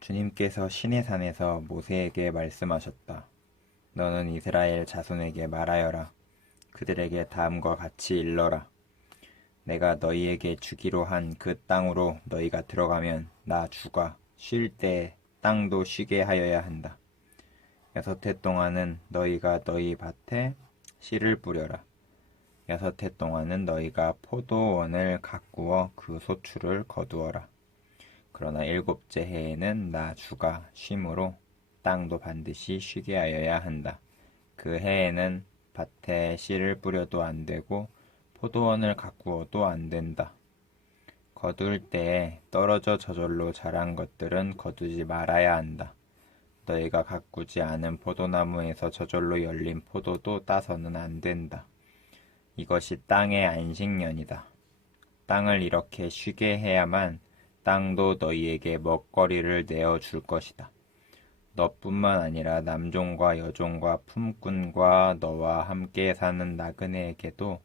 주님께서 시내산에서 모세에게 말씀하셨다. 너는 이스라엘 자손에게 말하여라. 그들에게 다음과 같이 일러라. 내가 너희에게 주기로 한 그 땅으로 너희가 들어가면 나 주가 쉴 때에 땅도 쉬게 하여야 한다. 6해 동안은 너희가 너희 밭에 씨를 뿌려라. 6해 동안은 너희가 포도원을 가꾸어 그 소출을 거두어라. 그러나 7째 해에는 나 주가 쉼으로 땅도 반드시 쉬게 하여야 한다. 그 해에는 밭에 씨를 뿌려도 안 되고 포도원을 가꾸어도 안 된다. 거둘 때에 떨어져 저절로 자란 것들은 거두지 말아야 한다. 너희가 가꾸지 않은 포도나무에서 저절로 열린 포도도 따서는 안 된다. 이것이 땅의 안식년이다. 땅을 이렇게 쉬게 해야만 땅도 너희에게 먹거리를 내어줄 것이다. 너뿐만 아니라 남종과 여종과 품꾼과 너와 함께 사는 나그네에게도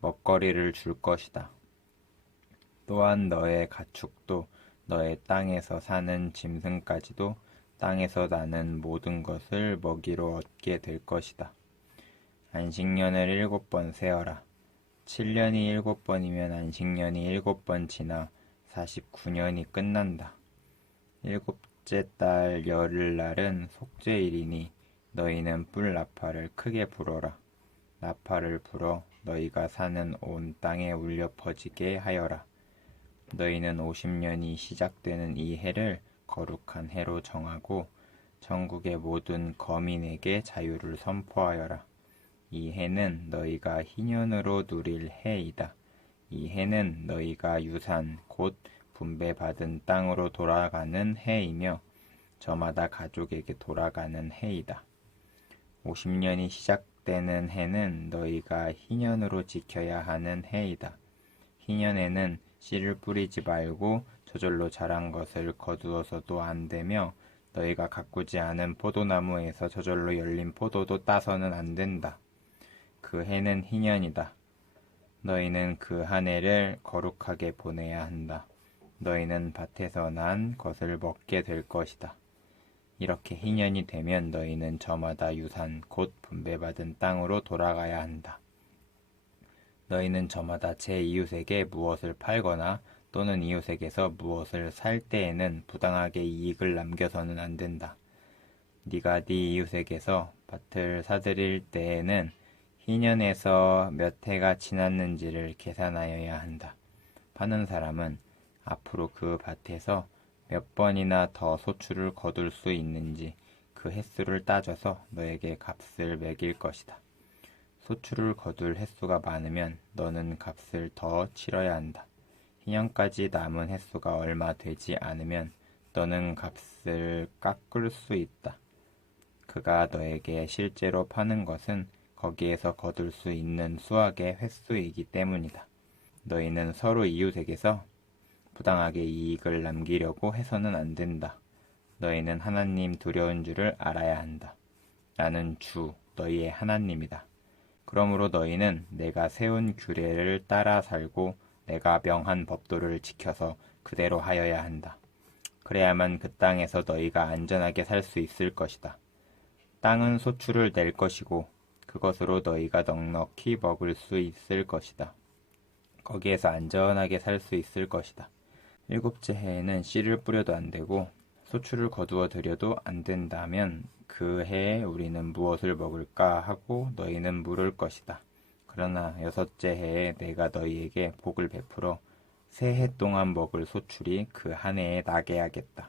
먹거리를 줄 것이다. 또한 너의 가축도 너의 땅에서 사는 짐승까지도 땅에서 나는 모든 것을 먹이로 얻게 될 것이다. 안식년을 7번 세어라. 7년이 7번이면 안식년이 7번 지나 49년이 끝난다. 7째 달 열흘날은 속죄일이니 너희는 뿔 나팔을 크게 불어라. 나팔을 불어 너희가 사는 온 땅에 울려 퍼지게 하여라. 너희는 50년이 시작되는 이 해를 거룩한 해로 정하고 전국의 모든 거민에게 자유를 선포하여라. 이 해는 너희가 희년으로 누릴 해이다. 이 해는 너희가 유산 곧 분배받은 땅으로 돌아가는 해이며 저마다 가족에게 돌아가는 해이다. 50년이 시작되는 해는 너희가 희년으로 지켜야 하는 해이다. 희년에는 씨를 뿌리지 말고 저절로 자란 것을 거두어서도 안 되며 너희가 가꾸지 않은 포도나무에서 저절로 열린 포도도 따서는 안 된다. 그 해는 희년이다. 너희는 그 한 해를 거룩하게 보내야 한다. 너희는 밭에서 난 것을 먹게 될 것이다. 이렇게 희년이 되면 너희는 저마다 유산 곧 분배받은 땅으로 돌아가야 한다. 너희는 저마다 제 이웃에게 무엇을 팔거나 또는 이웃에게서 무엇을 살 때에는 부당하게 이익을 남겨서는 안 된다. 네가 네 이웃에게서 밭을 사들일 때에는 희년에서 몇 해가 지났는지를 계산하여야 한다. 파는 사람은 앞으로 그 밭에서 몇 번이나 더 소출을 거둘 수 있는지 그 횟수를 따져서 너에게 값을 매길 것이다. 소출을 거둘 횟수가 많으면 너는 값을 더 치러야 한다. 희년까지 남은 횟수가 얼마 되지 않으면 너는 값을 깎을 수 있다. 그가 너에게 실제로 파는 것은 거기에서 거둘 수 있는 수확의 횟수이기 때문이다. 너희는 서로 이웃에게서 부당하게 이익을 남기려고 해서는 안 된다. 너희는 하나님 두려운 줄을 알아야 한다. 나는 주, 너희의 하나님이다. 그러므로 너희는 내가 세운 규례를 따라 살고 내가 명한 법도를 지켜서 그대로 하여야 한다. 그래야만 그 땅에서 너희가 안전하게 살 수 있을 것이다. 땅은 소출을 낼 것이고 그것으로 너희가 넉넉히 먹을 수 있을 것이다. 거기에서 안전하게 살 수 있을 것이다. 7째 해에는 씨를 뿌려도 안 되고 소출을 거두어 들여도 안 된다면 그 해에 우리는 무엇을 먹을까 하고 너희는 물을 것이다. 그러나 6째 해에 내가 너희에게 복을 베풀어 새 해 동안 먹을 소출이 그 한 해에 나게 하겠다.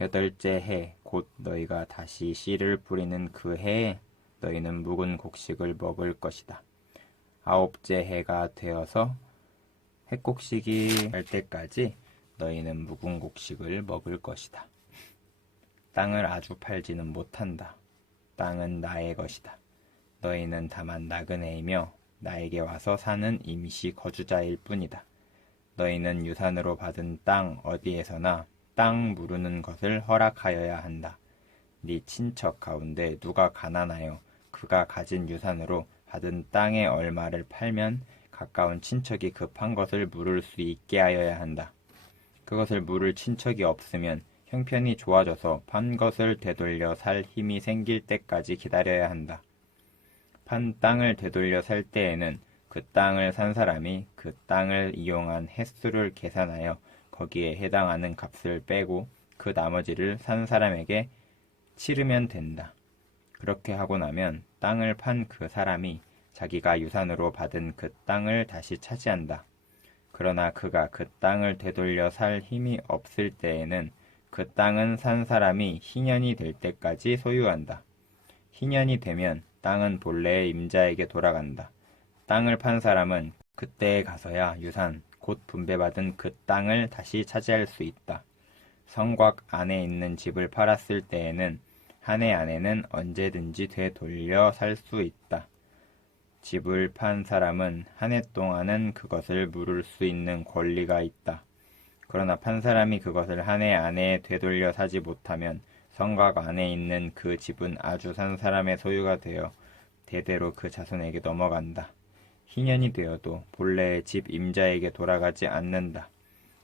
8째 해 곧 너희가 다시 씨를 뿌리는 그 해에 너희는 묵은 곡식을 먹을 것이다. 9째 해가 되어서 해곡식이 할 때까지 너희는 묵은 곡식을 먹을 것이다. 땅을 아주 팔지는 못한다. 땅은 나의 것이다. 너희는 다만 나그네이며 나에게 와서 사는 임시 거주자일 뿐이다. 너희는 유산으로 받은 땅 어디에서나 땅 무르는 것을 허락하여야 한다. 네 친척 가운데 누가 가난하여 그가 가진 유산으로 받은 땅의 얼마를 팔면 가까운 친척이 급한 것을 물을 수 있게 하여야 한다. 그것을 물을 친척이 없으면 형편이 좋아져서 판 것을 되돌려 살 힘이 생길 때까지 기다려야 한다. 판 땅을 되돌려 살 때에는 그 땅을 산 사람이 그 땅을 이용한 횟수를 계산하여 거기에 해당하는 값을 빼고 그 나머지를 산 사람에게 치르면 된다. 그렇게 하고 나면 땅을 판 그 사람이 자기가 유산으로 받은 그 땅을 다시 차지한다. 그러나 그가 그 땅을 되돌려 살 힘이 없을 때에는 그 땅은 산 사람이 희년이 될 때까지 소유한다. 희년이 되면 땅은 본래의 임자에게 돌아간다. 땅을 판 사람은 그때에 가서야 유산, 곧 분배받은 그 땅을 다시 차지할 수 있다. 성곽 안에 있는 집을 팔았을 때에는 한 해 안에는 언제든지 되돌려 살 수 있다. 집을 판 사람은 한 해 동안은 그것을 물을 수 있는 권리가 있다. 그러나 판 사람이 그것을 한 해 안에 되돌려 사지 못하면 성곽 안에 있는 그 집은 아주 산 사람의 소유가 되어 대대로 그 자손에게 넘어간다. 희년이 되어도 본래의 집 임자에게 돌아가지 않는다.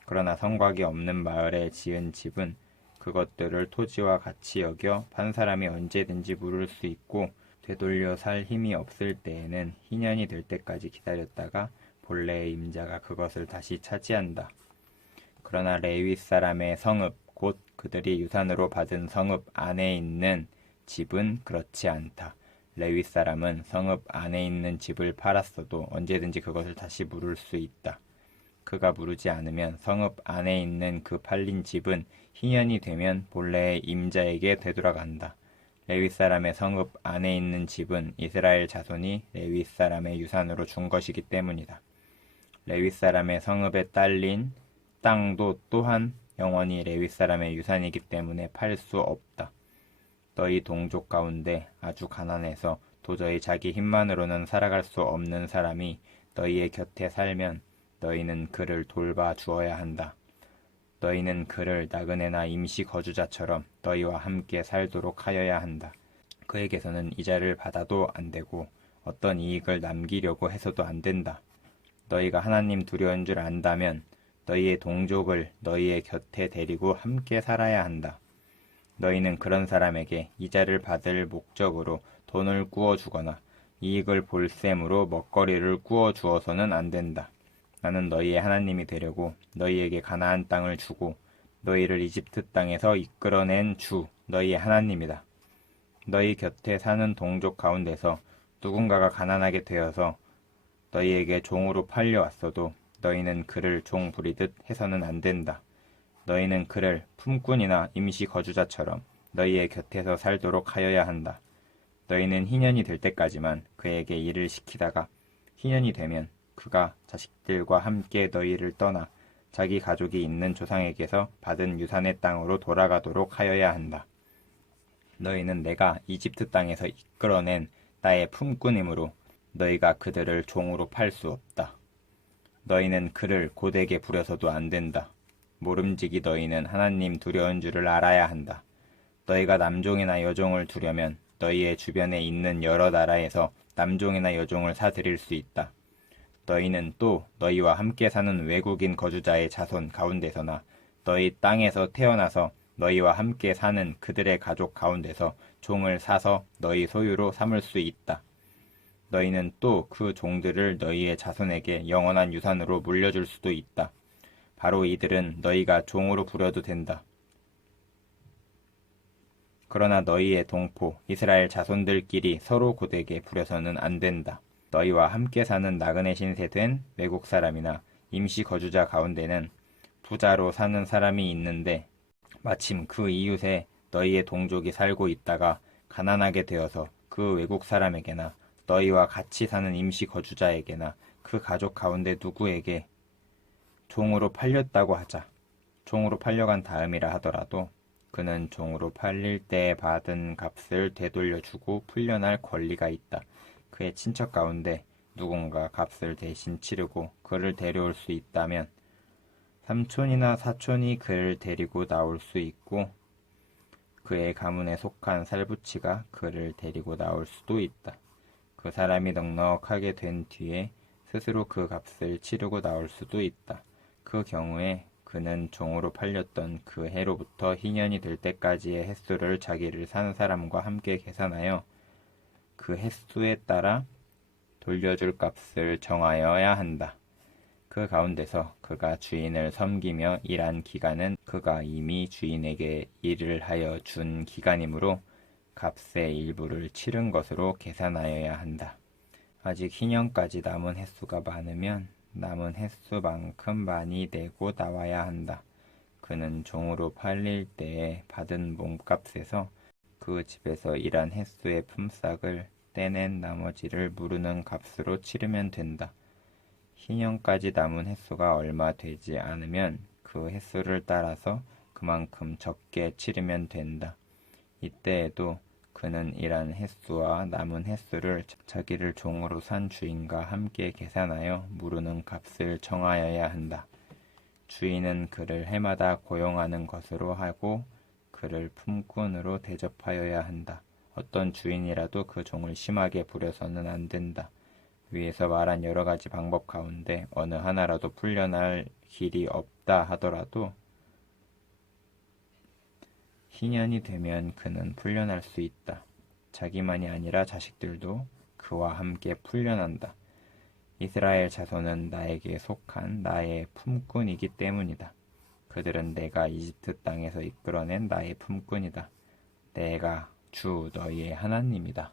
그러나 성곽이 없는 마을에 지은 집은 그것들을 토지와 같이 여겨 판 사람이 언제든지 물을 수 있고 되돌려 살 힘이 없을 때에는 희년이 될 때까지 기다렸다가 본래의 임자가 그것을 다시 차지한다. 그러나 레위 사람의 성읍, 곧 그들이 유산으로 받은 성읍 안에 있는 집은 그렇지 않다. 레위 사람은 성읍 안에 있는 집을 팔았어도 언제든지 그것을 다시 물을 수 있다. 그가 물으지 않으면 성읍 안에 있는 그 팔린 집은 희년이 되면 본래의 임자에게 되돌아간다. 레위 사람의 성읍 안에 있는 집은 이스라엘 자손이 레위 사람의 유산으로 준 것이기 때문이다. 레위 사람의 성읍에 딸린 땅도 또한 영원히 레위 사람의 유산이기 때문에 팔 수 없다. 너희 동족 가운데 아주 가난해서 도저히 자기 힘만으로는 살아갈 수 없는 사람이 너희의 곁에 살면 너희는 그를 돌봐 주어야 한다. 너희는 그를 나그네나 임시 거주자처럼 너희와 함께 살도록 하여야 한다. 그에게서는 이자를 받아도 안 되고 어떤 이익을 남기려고 해서도 안 된다. 너희가 하나님 두려운 줄 안다면 너희의 동족을 너희의 곁에 데리고 함께 살아야 한다. 너희는 그런 사람에게 이자를 받을 목적으로 돈을 꾸어 주거나 이익을 볼 셈으로 먹거리를 꾸어 주어서는 안 된다. 나는 너희의 하나님이 되려고 너희에게 가나안 땅을 주고 너희를 이집트 땅에서 이끌어낸 주 너희의 하나님이다. 너희 곁에 사는 동족 가운데서 누군가가 가난하게 되어서 너희에게 종으로 팔려왔어도 너희는 그를 종 부리듯 해서는 안 된다. 너희는 그를 품꾼이나 임시 거주자처럼 너희의 곁에서 살도록 하여야 한다. 너희는 희년이 될 때까지만 그에게 일을 시키다가 희년이 되면 그가 자식들과 함께 너희를 떠나 자기 가족이 있는 조상에게서 받은 유산의 땅으로 돌아가도록 하여야 한다. 너희는 내가 이집트 땅에서 이끌어낸 나의 품꾼이므로 너희가 그들을 종으로 팔 수 없다. 너희는 그를 고되게 부려서도 안 된다. 모름지기 너희는 하나님 두려운 줄을 알아야 한다. 너희가 남종이나 여종을 두려면 너희의 주변에 있는 여러 나라에서 남종이나 여종을 사들일 수 있다. 너희는 또 너희와 함께 사는 외국인 거주자의 자손 가운데서나 너희 땅에서 태어나서 너희와 함께 사는 그들의 가족 가운데서 종을 사서 너희 소유로 삼을 수 있다. 너희는 또 그 종들을 너희의 자손에게 영원한 유산으로 물려줄 수도 있다. 바로 이들은 너희가 종으로 부려도 된다. 그러나 너희의 동포 이스라엘 자손들끼리 서로 고되게 부려서는 안 된다. 너희와 함께 사는 나그네 신세된 외국 사람이나 임시 거주자 가운데는 부자로 사는 사람이 있는데 마침 그 이웃에 너희의 동족이 살고 있다가 가난하게 되어서 그 외국 사람에게나 너희와 같이 사는 임시 거주자에게나 그 가족 가운데 누구에게 종으로 팔렸다고 하자. 종으로 팔려간 다음이라 하더라도 그는 종으로 팔릴 때 받은 값을 되돌려주고 풀려날 권리가 있다. 그의 친척 가운데 누군가 값을 대신 치르고 그를 데려올 수 있다면 삼촌이나 사촌이 그를 데리고 나올 수 있고 그의 가문에 속한 살부치가 그를 데리고 나올 수도 있다. 그 사람이 넉넉하게 된 뒤에 스스로 그 값을 치르고 나올 수도 있다. 그 경우에 그는 종으로 팔렸던 그 해로부터 희년이 될 때까지의 햇수를 자기를 산 사람과 함께 계산하여 그 햇수에 따라 돌려줄 값을 정하여야 한다. 그 가운데서 그가 주인을 섬기며 일한 기간은 그가 이미 주인에게 일을 하여 준 기간이므로 값의 일부를 치른 것으로 계산하여야 한다. 아직 희년까지 남은 햇수가 많으면 남은 햇수만큼 많이 내고 나와야 한다. 그는 종으로 팔릴 때에 받은 몸값에서 그 집에서 일한 햇수의 품삯을 떼낸 나머지를 무르는 값으로 치르면 된다. 희년까지 남은 햇수가 얼마 되지 않으면 그 햇수를 따라서 그만큼 적게 치르면 된다. 이때에도 그는 일한 햇수와 남은 햇수를 자기를 종으로 산 주인과 함께 계산하여 무르는 값을 정하여야 한다. 주인은 그를 해마다 고용하는 것으로 하고 그를 품꾼으로 대접하여야 한다. 어떤 주인이라도 그 종을 심하게 부려서는 안 된다. 위에서 말한 여러 가지 방법 가운데 어느 하나라도 풀려날 길이 없다 하더라도 희년이 되면 그는 풀려날 수 있다. 자기만이 아니라 자식들도 그와 함께 풀려난다. 이스라엘 자손은 나에게 속한 나의 품꾼이기 때문이다. 그들은 내가 이집트 땅에서 이끌어낸 나의 품꾼이다. 내가 주 너희의 하나님이다.